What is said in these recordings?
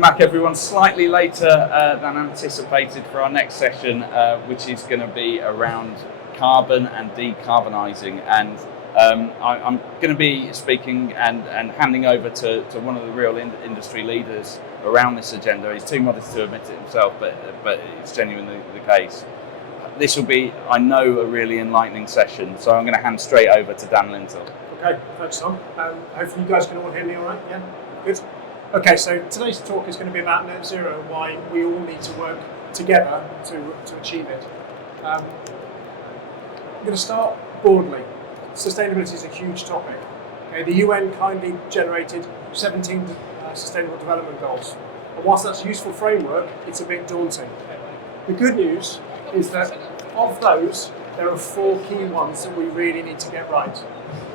Welcome back, everyone. Slightly later than anticipated for our next session, which is going to be around carbon and decarbonising. And I'm going to be speaking and handing over to one of the real industry leaders around this agenda. He's too modest to admit it himself, but it's genuinely the case. This will be, I know, a really enlightening session, so I'm going to hand straight over to Dan Lintel. Okay, thanks, Tom. Hopefully you guys can all hear me all right, yeah? Good. Okay, so today's talk is going to be about net zero and why we all need to work together to achieve it. I'm going to start broadly. Sustainability is a huge topic. Okay, the UN kindly generated 17 Sustainable Development Goals. And whilst that's a useful framework, it's a bit daunting. The good news is that of those, there are 4 key ones that we really need to get right.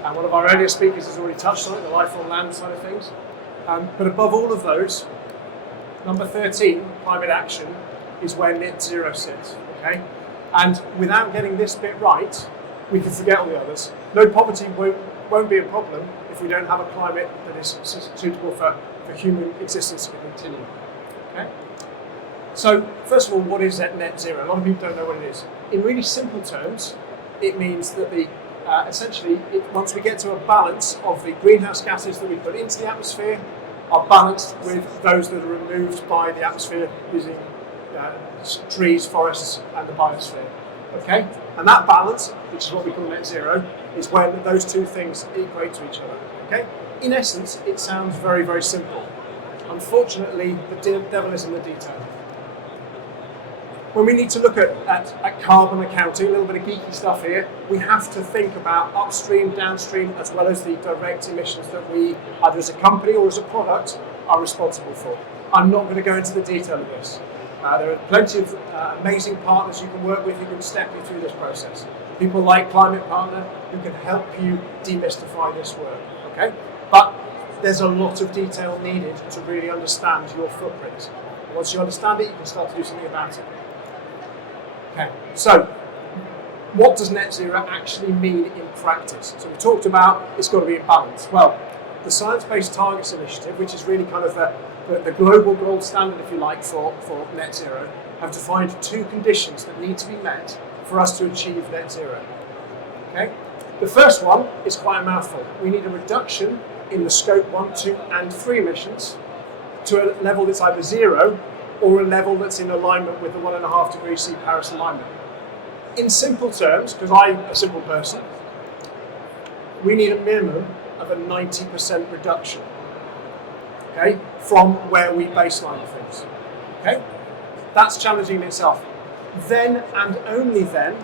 And one of our earlier speakers has already touched on it, the life on land side of things. But above all of those, number 13, climate action, is where net zero sits. Okay? And without getting this bit right, we can forget all the others. Low poverty won't be a problem if we don't have a climate that is suitable for human existence to continue. Okay? So, first of all, what is net zero? A lot of people don't know what it is. In really simple terms, it means that essentially, once we get to a balance of the greenhouse gases that we put into the atmosphere are balanced with those that are removed by the atmosphere using trees, forests, and the biosphere. Okay? And that balance, which is what we call net zero, is when those two things equate to each other. Okay? In essence, it sounds very, very simple. Unfortunately, the devil is in the detail. When we need to look at carbon accounting, a little bit of geeky stuff here, we have to think about upstream, downstream, as well as the direct emissions that we, either as a company or as a product, are responsible for. I'm not going to go into the detail of this. There are plenty of amazing partners you can work with who can step you through this process. People like Climate Partner who can help you demystify this work. Okay? But there's a lot of detail needed to really understand your footprint. Once you understand it, you can start to do something about it. Okay, so what does net zero actually mean in practice? So we talked about it's got to be in balance. Well, the Science Based Targets Initiative, which is really kind of the global gold standard, if you like, for net zero, have defined 2 conditions that need to be met for us to achieve net zero. Okay, the first one is quite a mouthful. We need a reduction in the scope 1, 2, and 3 emissions to a level that's either 0 or a level that's in alignment with the 1.5 degrees C Paris alignment. In simple terms, because I'm a simple person, we need a minimum of a 90% reduction, okay, from where we baseline things. Okay? That's challenging in itself. Then and only then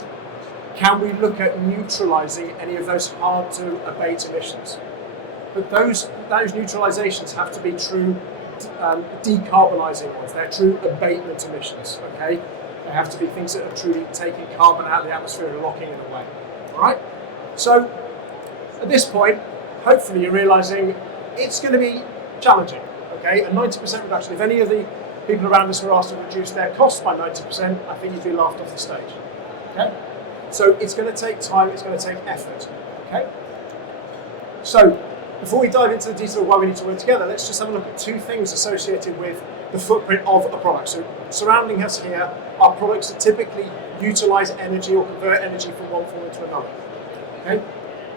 can we look at neutralising any of those hard to abate emissions. But those neutralisations have to be true decarbonising ones. They're true abatement emissions, okay? They have to be things that are truly taking carbon out of the atmosphere and locking it away, all right? So, at this point, hopefully you're realising it's going to be challenging, okay? A 90% reduction. If any of the people around us were asked to reduce their costs by 90%, I think you'd be laughed off the stage, okay? So, it's going to take time, it's going to take effort, okay? So, before we dive into the detail of why we need to work together, let's just have a look at 2 things associated with the footprint of a product. So surrounding us here are products that typically utilise energy or convert energy from one form into another. Okay?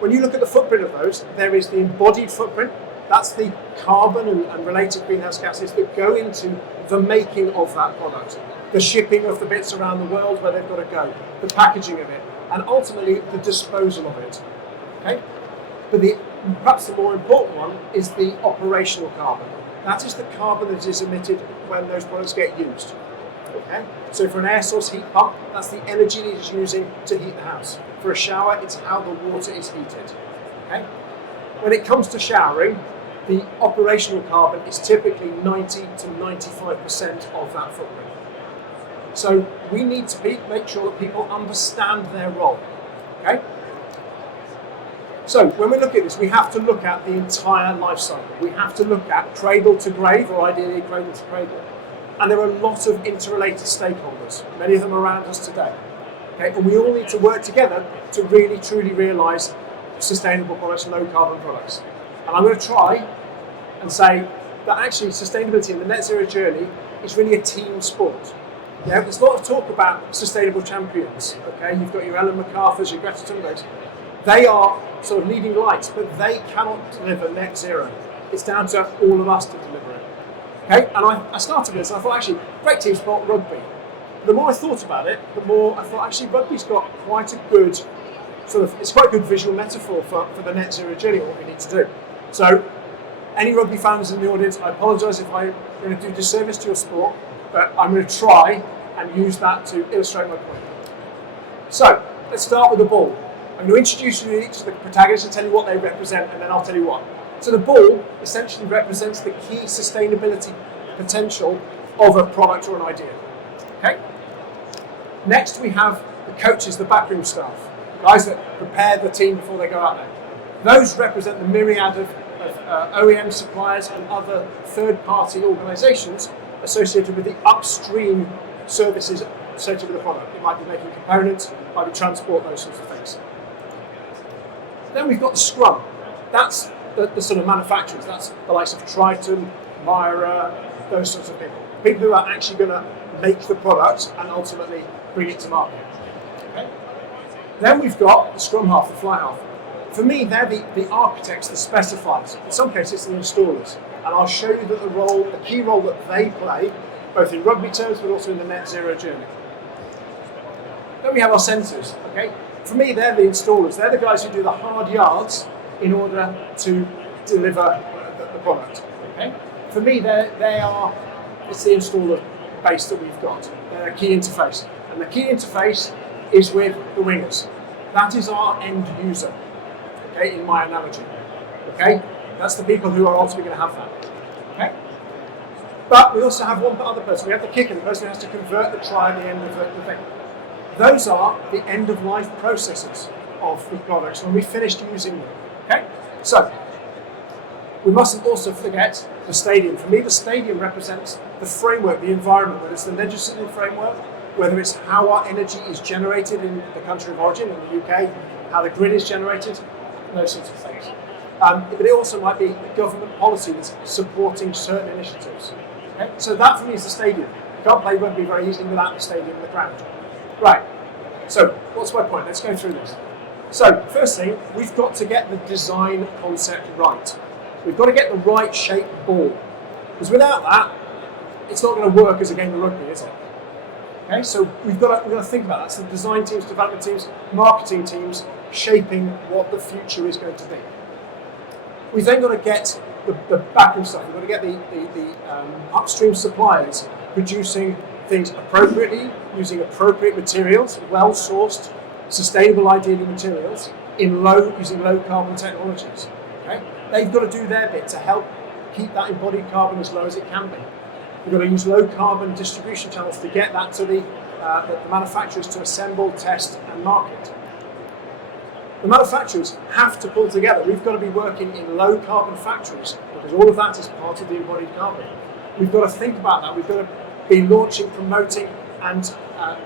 When you look at the footprint of those, there is the embodied footprint. That's the carbon and related greenhouse gases that go into the making of that product, the shipping of the bits around the world where they've got to go, the packaging of it, and ultimately the disposal of it. Okay? But perhaps the more important one is the operational carbon. That is the carbon that is emitted when those products get used. Okay? So for an air source heat pump, that's the energy it is using to heat the house. For a shower, it's how the water is heated. Okay? When it comes to showering, the operational carbon is typically 90 to 95% of that footprint. So we need to make sure that people understand their role. Okay? So when we look at this, we have to look at the entire life cycle. We have to look at cradle to grave, or ideally cradle to cradle. And there are a lot of interrelated stakeholders, many of them around us today. Okay? And we all need to work together to really, truly realise sustainable products, low carbon products. And I'm going to try and say that actually sustainability and the net zero journey is really a team sport. Yeah, there's a lot of talk about sustainable champions. Okay, you've got your Ellen MacArthur's, your Greta Thunberg's. They are sort of leading lights, but they cannot deliver net zero. It's down to all of us to deliver it. Okay, and I started with this, and I thought actually, great team sport, rugby. The more I thought about it, the more I thought actually rugby's got quite a good it's quite a good visual metaphor for the net zero journey, what we need to do. So, any rugby fans in the audience, I apologise if I'm going to do disservice to your sport, but I'm going to try and use that to illustrate my point. So, let's start with the ball. I'm going to introduce you each to the protagonists and tell you what they represent, and then I'll tell you what. So the ball essentially represents the key sustainability potential of a product or an idea. Okay. Next we have the coaches, the backroom staff, guys that prepare the team before they go out there. Those represent the myriad of OEM suppliers and other third-party organisations associated with the upstream services associated with the product. It might be making components, it might be transport, those sorts of things. Then we've got the scrum. That's the sort of manufacturers. That's the likes of Triton, Myra, those sorts of people. People who are actually going to make the product and ultimately bring it to market. Okay. Then we've got the scrum half, the fly half. For me, they're the architects, the specifiers. In some cases, it's the installers. And I'll show you that the key role that they play, both in rugby terms, but also in the net zero journey. Then we have our sensors. Okay. For me, they're the installers. They're the guys who do the hard yards in order to deliver the product. Okay. For me, it's the installer base that we've got. They're a key interface. And the key interface is with the wingers. That is our end user, okay, in my analogy. Okay? That's the people who are ultimately going to have that. Okay? But we also have one other person. We have the kicker, the person who has to convert the try at the end of the thing. Those are the end-of-life processes of the products when we finished using them. Okay? So, we mustn't also forget the stadium. For me, the stadium represents the framework, the environment, whether it's the legislative framework, whether it's how our energy is generated in the country of origin, in the UK, how the grid is generated, those sorts of things. But it also might be the government policy that's supporting certain initiatives. Okay? So that for me is the stadium. You can't play rugby very easily without the stadium and the ground. Right, so what's my point? Let's go through this. So first thing, we've got to get the design concept right. We've got to get the right shaped ball. Because without that, it's not going to work as a game of rugby, is it? Okay, so we've got to think about that. So the design teams, development teams, marketing teams, shaping what the future is going to be. We've then got to get the backroom stuff. We've got to get the upstream suppliers producing things appropriately, using appropriate materials, well-sourced, sustainable, ideally materials, using low carbon technologies. Okay? They've got to do their bit to help keep that embodied carbon as low as it can be. We've got to use low carbon distribution channels to get that to the manufacturers to assemble, test and market. The manufacturers have to pull together. We've got to be working in low carbon factories because all of that is part of the embodied carbon. We've got to think about that. We've got to be launching, promoting and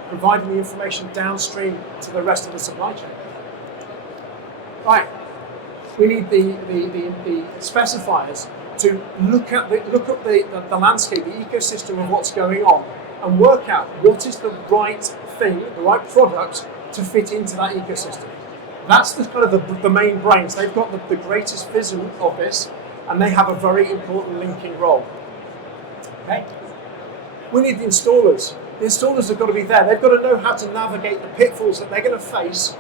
providing the information downstream to the rest of the supply chain. Right, we need the specifiers to look at the landscape, the ecosystem of what's going on and work out what is the right thing, the right product to fit into that ecosystem. That's the kind of the main brains. They've got the greatest vision of this and they have a very important linking role. Okay. We need the installers. The installers have got to be there. They've got to know how to navigate the pitfalls that they're going to face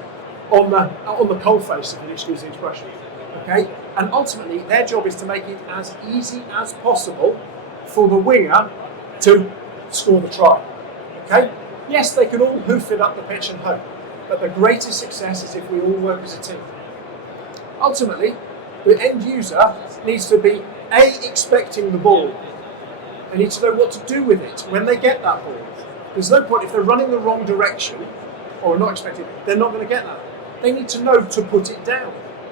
on the coalface, if you excuse the expression. Okay? And ultimately, their job is to make it as easy as possible for the winger to score the try. Okay? Yes, they can all hoof it up the pitch and hope, but the greatest success is if we all work as a team. Ultimately, the end user needs to be expecting the ball. They need to know what to do with it when they get that ball. There's no point if they're running the wrong direction or not expecting, they're not going to get that. They need to know to put it down.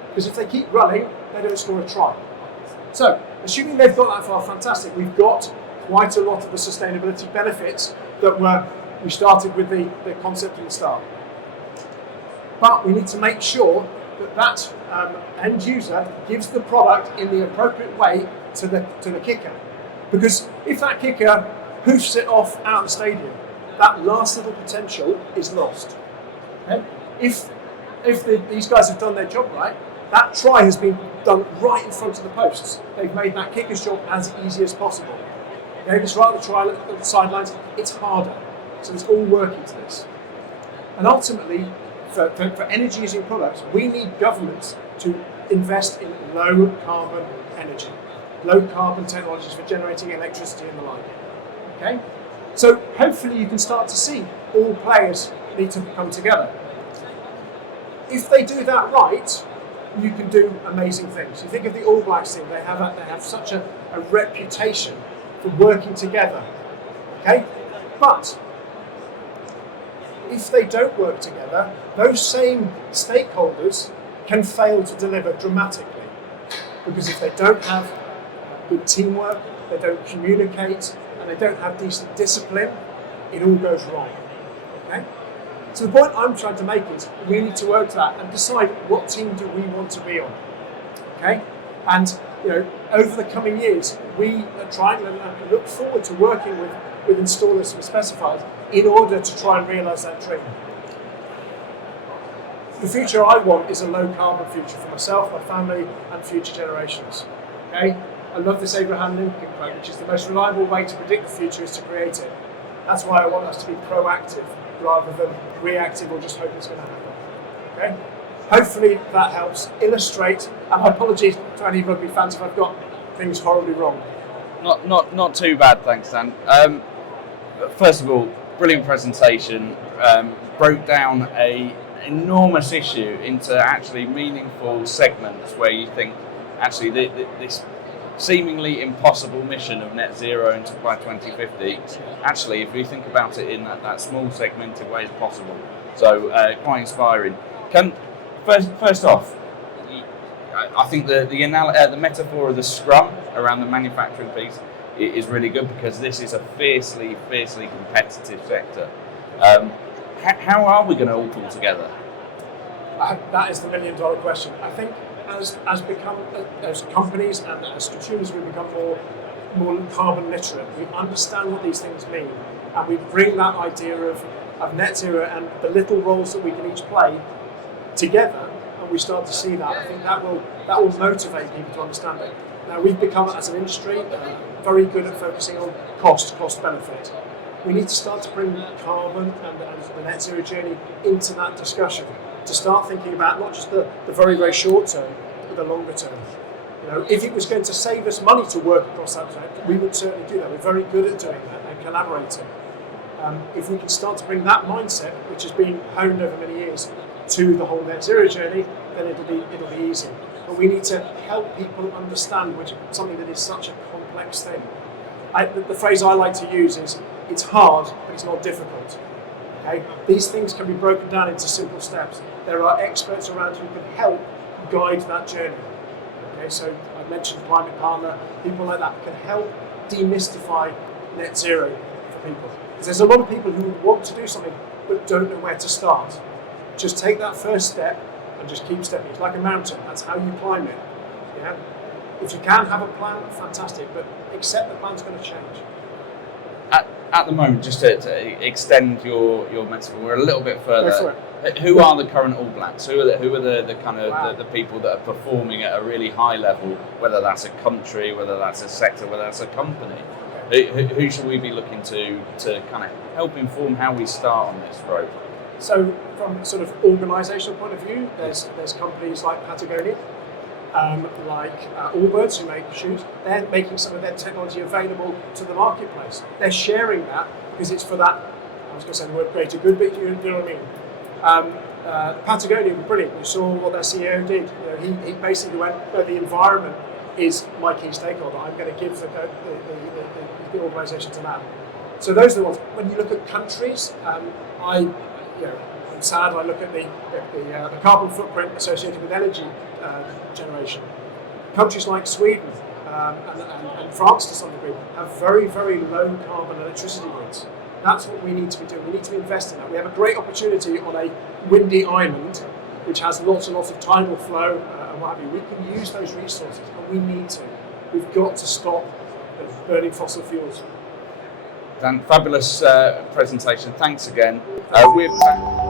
Because if they keep running, they don't score a try. So, assuming they've got that far, fantastic. We've got quite a lot of the sustainability benefits that we started with the concept at the start. But we need to make sure that end user gives the product in the appropriate way to the kicker. Because if that kicker hoofs it off out of the stadium, that last little potential is lost. Okay? If these guys have done their job right, that try has been done right in front of the posts. They've made that kicker's job as easy as possible. Okay, just rather try at the sidelines, it's harder. So it's all working to this. And ultimately, for energy using products, we need governments to invest in low carbon energy, low carbon technologies for generating electricity and the like. Okay? So hopefully you can start to see all players need to come together. If they do that right, you can do amazing things. You think of the All Blacks team, they have such a reputation for working together. Okay? But if they don't work together, those same stakeholders can fail to deliver dramatically. Because if they don't have good teamwork, they don't communicate, and they don't have decent discipline, it all goes wrong. Okay? So the point I'm trying to make is we need to work to that and decide what team do we want to be on. Okay? And over the coming years, we are trying and look forward to working with installers and specifiers in order to try and realise that dream. The future I want is a low carbon future for myself, my family, and future generations. Okay? I love this Abraham Lincoln quote, which is the most reliable way to predict the future is to create it. That's why I want us to be proactive rather than reactive or just hope it's going to happen. Okay? Hopefully that helps illustrate, and my apologies to any rugby fans if I've got things horribly wrong. Not too bad, thanks, Dan. First of all, brilliant presentation. Broke down an enormous issue into actually meaningful segments where you think actually this seemingly impossible mission of net zero by 2050, actually, if we think about it in that small segmented way, is possible. So quite inspiring. First off, I think the metaphor of the scrum around the manufacturing piece is really good because this is a fiercely competitive sector. How are we going to all pull together? That is the $1 million question. I think as companies and as consumers, we become more carbon literate. We understand what these things mean, and we bring that idea of net zero and the little roles that we can each play together, and we start to see that. I think that will motivate people to understand it. Now we've become, as an industry, very good at focusing on cost benefit. We need to start to bring carbon and the net zero journey into that discussion, to start thinking about not just the very short term, but the longer term. If it was going to save us money to work across that trend, we would certainly do that. We're very good at doing that and collaborating. If we can start to bring that mindset, which has been honed over many years, to the whole net zero journey, then it'll be easy. But we need to help people understand something that is such a complex thing. The phrase I like to use is, it's hard, but it's not difficult. Okay? These things can be broken down into simple steps. There are experts around who can help guide that journey. Okay, so I mentioned Climate Partner, people like that can help demystify net zero for people. Because there's a lot of people who would want to do something but don't know where to start. Just take that first step and just keep stepping. It's like a mountain, that's how you climb it. Yeah? If you can have a plan, fantastic, but accept the plan's going to change. At the moment, just to extend your metaphor, we're a little bit further. Who are the current All Blacks? Who are the kind of the people that are performing at a really high level? Whether that's a country, whether that's a sector, whether that's a company. Who should we be looking to kind of help inform how we start on this road? So, from sort of organisational point of view, there's companies like Patagonia, like Allbirds, who make shoes. They're making some of their technology available to the marketplace. They're sharing that because it's for that, I was going to say the word greater good, but you know what I mean. Patagonia were brilliant. We saw what their CEO did. He basically went, the environment is my key stakeholder. I'm going to give the organisation to that. So those are the ones. When you look at countries, I'm sad. I look at the carbon footprint associated with energy generation. Countries like Sweden and France, to some degree, have very low carbon electricity grids. That's what we need to be doing. We need to be investing in that. We have a great opportunity on a windy island, which has lots and lots of tidal flow and what have you. We can use those resources, and we need to. We've got to stop burning fossil fuels. Dan, fabulous presentation. Thanks again. We're back.